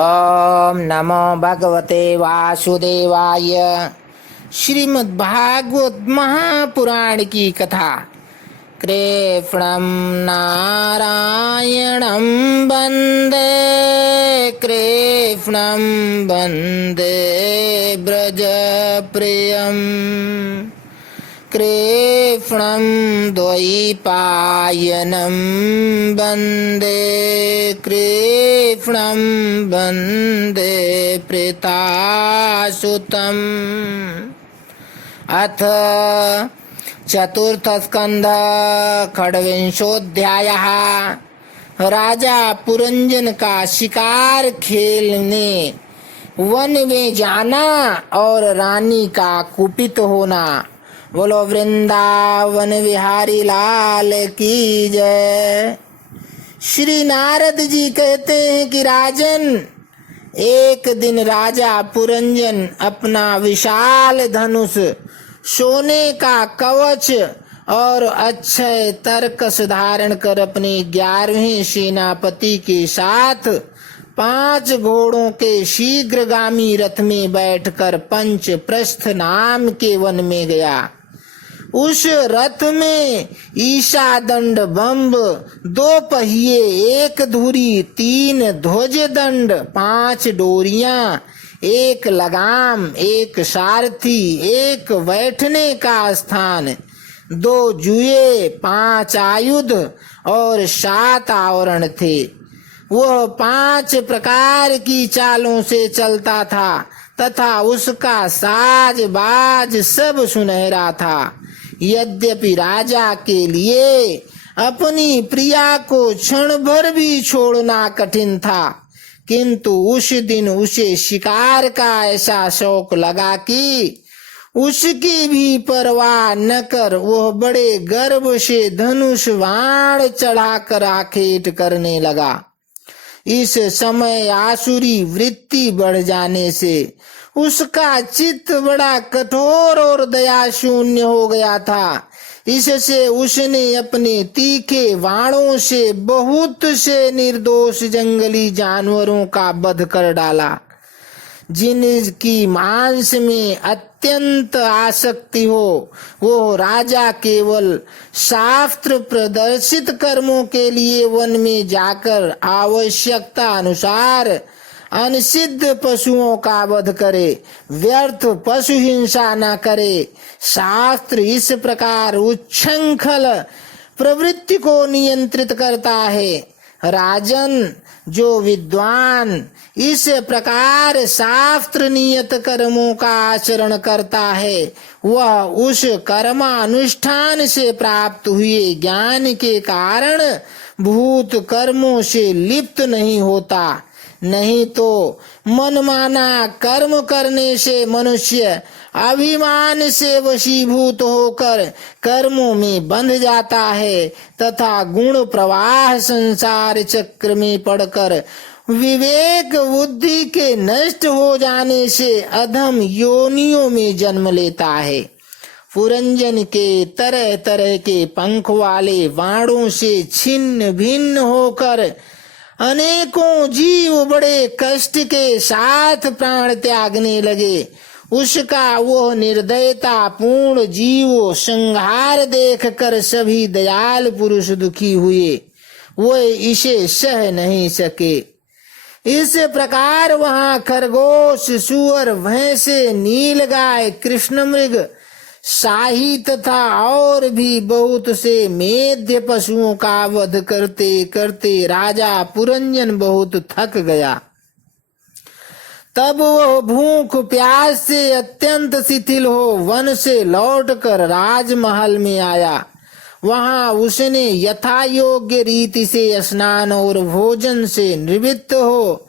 ओम नमो भगवते वासुदेवाय। श्रीमद्भागवत महापुराण की कथा। कृष्णं नारायणं वन्दे, कृष्णं वन्दे व्रजप्रियम्, कृष्णं द्वैपायनं वन्दे, कृष्णं वन्दे प्रीतासुतम्। अथ चतुर्थस्कन्ध षड्विंशोऽध्यायः। राजा पुरंजन का शिकार खेलने वन में जाना और रानी का कुपित होना। बोलो वृंदावन विहारी लाल की जय। श्री नारद जी कहते हैं कि राजन, एक दिन राजा पुरंजन अपना विशाल धनुष, सोने का कवच और अक्षय तरकस धारण कर अपने 11वें सेनापति के साथ 5 घोड़ों के शीघ्रगामी रथ में बैठकर पंचप्रस्थ नाम के वन में गया। उस रथ में ईशा दंड बम्ब, 2 पहिए, 1 धुरी, 3 ध्वज दंड, 5 डोरियां, 1 लगाम, 1 सारथी, 1 बैठने का स्थान, 2 जुए, 5 आयुध और 7 आवरण थे। वह 5 प्रकार की चालों से चलता था तथा उसका साज बाज सब सुनहरा था। यद्यपि राजा के लिए अपनी प्रिया को क्षण भर भी छोड़ना कठिन था, किंतु उस दिन उसे शिकार का ऐसा शौक लगा कि उसकी भी परवाह न कर वह बड़े गर्व से धनुष बाण चढ़ाकर आखेट करने लगा। इस समय आसुरी वृत्ति बढ़ जाने से उसका चित्त बड़ा कठोर और दया शून्य हो गया था। इससे उसने अपने तीखे बाणों से बहुत से निर्दोष जंगली जानवरों का वध कर डाला। जिनकी मांस में अत्यंत आसक्ति हो, वो राजा केवल शास्त्र प्रदर्शित कर्मों के लिए वन में जाकर आवश्यकता अनुसार अनिषिद्ध पशुओं का वध करे, व्यर्थ पशु हिंसा न करे। शास्त्र इस प्रकार उच्छृंखल प्रवृत्ति को नियंत्रित करता है। राजन, जो विद्वान इस प्रकार शास्त्र नियत कर्मों का आचरण करता है, वह उस कर्मानुष्ठान से प्राप्त हुए ज्ञान के कारण भूत कर्मों से लिप्त नहीं होता। नहीं तो मनमाना कर्म करने से मनुष्य अभिमान से वशीभूत होकर कर्मों में बंध जाता है तथा गुण प्रवाह संसार चक्र में पड़कर विवेक बुद्धि के नष्ट हो जाने से अधम योनियों में जन्म लेता है। पुरंजन के तरह तरह के पंख वाले बाणों से छिन्न भिन्न होकर अनेकों जीव बड़े कष्ट के साथ प्राण त्यागने लगे। उसका वह निर्दयता पूर्ण जीव संहार देखकर सभी दयाल पुरुष दुखी हुए, वे इसे सह नहीं सके। इस प्रकार वहां खरगोश, सुअर, भैंसे, नीलगाय, कृष्णमृग, शाही तथा और भी बहुत से मेध्य पशुओं का वध करते करते राजा पुरंजन बहुत थक गया। तब वह भूख प्यास से अत्यंत शिथिल हो वन से लौटकर राजमहल में आया। वहां उसने यथा योग्य रीति से स्नान और भोजन से निवृत्त हो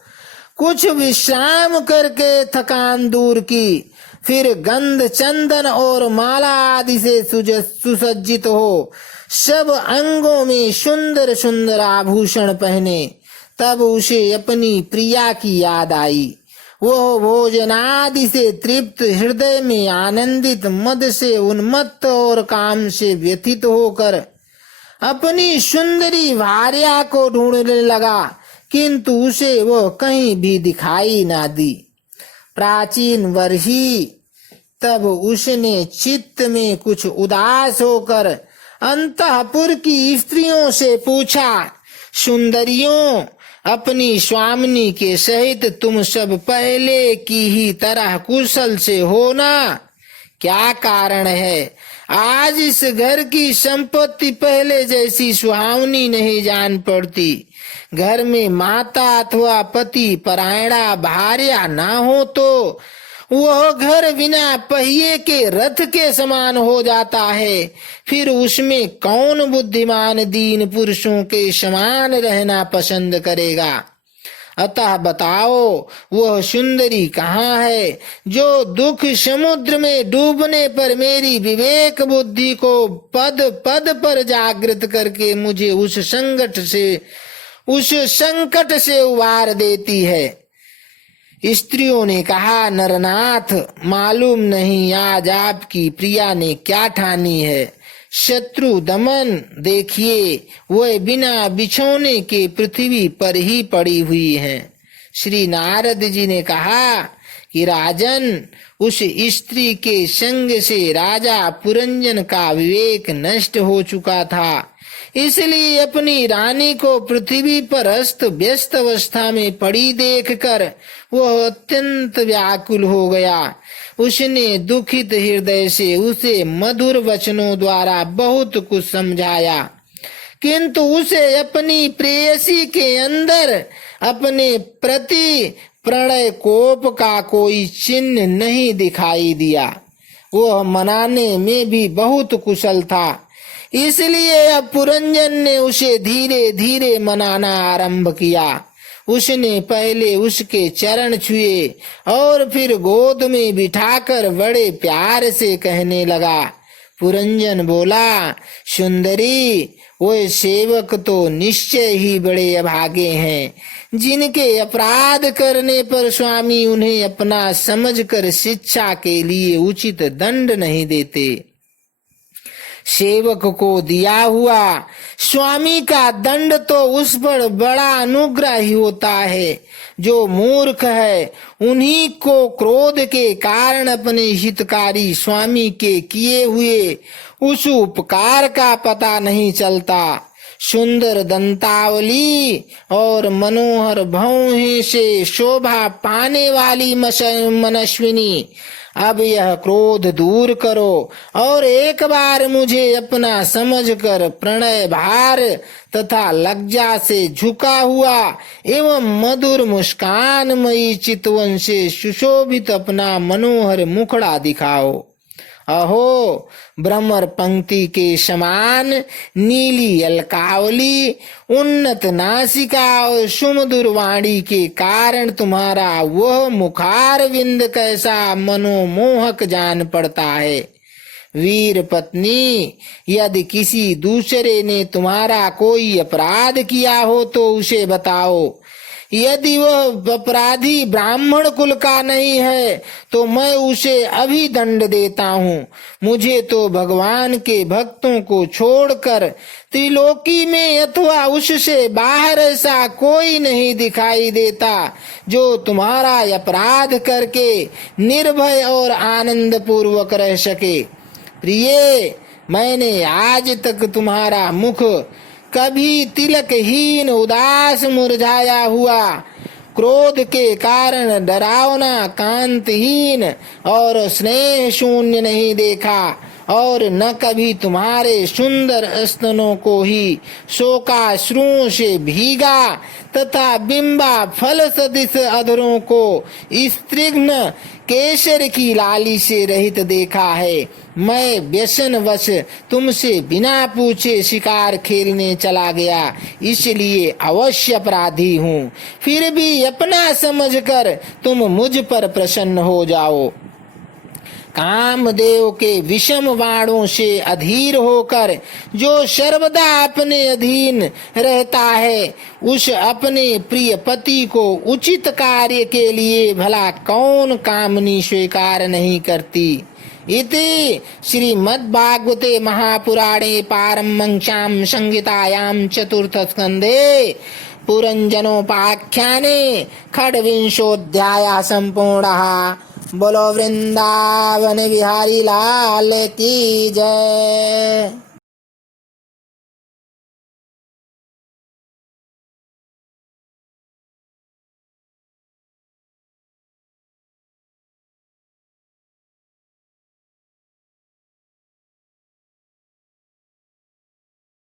कुछ विश्राम करके थकान दूर की। फिर गंध, चंदन और माला आदि से सुसज्जित हो सब अंगों में सुंदर सुंदर आभूषण पहने। तब उसे अपनी प्रिया की याद आई। वह भोजनादि से तृप्त, हृदय में आनंदित, मद से उन्मत्त और काम से व्यथित होकर अपनी सुंदरी भार्या को ढूंढने लगा। किंतु उसे वह कहीं भी दिखाई ना दी। प्राचीन वर्षी तब उसने चित्त में कुछ उदास होकर अंतःपुर की स्त्रियों से पूछा, सुंदरियों, अपनी स्वामिनी के सहित तुम सब पहले की ही तरह कुशल से हो ना? क्या कारण है आज इस घर की संपत्ति पहले जैसी सुहावनी नहीं जान पड़ती? घर में माता अथवा पति परायणा भार्या ना हो तो वह घर बिना पहिए के रथ के समान हो जाता है। फिर उसमें कौन बुद्धिमान दीन पुरुषों के समान रहना पसंद करेगा? अतः बताओ, वह सुंदरी कहाँ है जो दुख समुद्र में डूबने पर मेरी विवेक बुद्धि को पद पद पर जागृत करके मुझे उस संकट से उबार देती है? स्त्रियों ने कहा, नरनाथ, मालूम नहीं आज आपकी प्रिया ने क्या ठानी है। शत्रु दमन देखिए, वह बिना बिछोने के पृथ्वी पर ही पड़ी हुई है। श्री नारद जी ने कहा कि राजन, उस स्त्री के संग से राजा पुरंजन का विवेक नष्ट हो चुका था, इसलिए अपनी रानी को पृथ्वी पर अस्त व्यस्त अवस्था में पड़ी देखकर वह अत्यंत व्याकुल हो गया। उसने दुखित हृदय से उसे मधुर वचनों द्वारा बहुत कुछ समझाया, किंतु उसे अपनी प्रेयसी के अंदर अपने प्रति प्रणय कोप का कोई चिन्ह नहीं दिखाई दिया। वह मनाने में भी बहुत कुशल था, इसलिए अब पुरंजन ने उसे धीरे धीरे मनाना आरंभ किया। उसने पहले उसके चरण छुए और फिर गोद में बिठाकर बड़े प्यार से कहने लगा। पुरंजन बोला, सुंदरी, वो सेवक तो निश्चय ही बड़े अभागे हैं, जिनके अपराध करने पर स्वामी उन्हें अपना समझकर शिक्षा के लिए उचित दंड नहीं देते। सेवक को दिया हुआ स्वामी का दंड तो उस पर बड़ा अनुग्रह ही होता है। जो मूर्ख है उन्हीं को क्रोध के कारण अपने हितकारी स्वामी के किए हुए उस उपकार का पता नहीं चलता। सुंदर दंतावली और मनोहर भौहें से शोभा पाने वाली मनस्विनी, अब यह क्रोध दूर करो और एक बार मुझे अपना समझकर प्रणय भार तथा लज्जा से झुका हुआ एवं मधुर मुस्कानमयी चितवन से सुशोभित अपना मनोहर मुखड़ा दिखाओ। अहो, भ्रमर पंक्ति के समान नीली अलकावली, उन्नत नासिका और सुमधुर वाणी के कारण तुम्हारा वह मुखार विंद कैसा मनोमोहक जान पड़ता है। वीर पत्नी, यदि किसी दूसरे ने तुम्हारा कोई अपराध किया हो तो उसे बताओ। यदि वह अपराधी ब्राह्मण कुल का नहीं है तो मैं उसे अभी दंड देता हूँ। मुझे तो भगवान के भक्तों को छोड़कर त्रिलोकी में अथवा उससे बाहर ऐसा कोई नहीं दिखाई देता जो तुम्हारा अपराध करके निर्भय और आनंद पूर्वक रह सके। प्रिय, मैंने आज तक तुम्हारा मुख कभी तिलकहीन, उदास, मुरझाया हुआ, क्रोध के कारण डरावना, कांतहीन और स्नेह शून्य नहीं देखा और न कभी तुम्हारे सुंदर स्तनों को ही शोकाश्रुओं से भीगा तथा बिंबा फल सदृश अधरों को स्त्रिग्न केसर की लाली से रहित देखा है। मैं व्यसनवश तुमसे बिना पूछे शिकार खेलने चला गया, इसलिए अवश्य अपराधी हूँ। फिर भी अपना समझकर तुम मुझ पर प्रसन्न हो जाओ। कामदेव के विषम बाणों से अधीर होकर जो सर्वदा अपने अधीन रहता है, उस अपने प्रिय पति को उचित कार्य के लिए भला कौन कामनी स्वीकार नहीं करती। इति श्रीमद्भागवते महापुराणे पारमहंस्यां संहितायां चतुर्थ स्कंधे पुरंजनोपाख्याने खड्विंशोऽध्यायः सम्पूर्णः। बोलो वृंदावन बिहारी लाल की जय।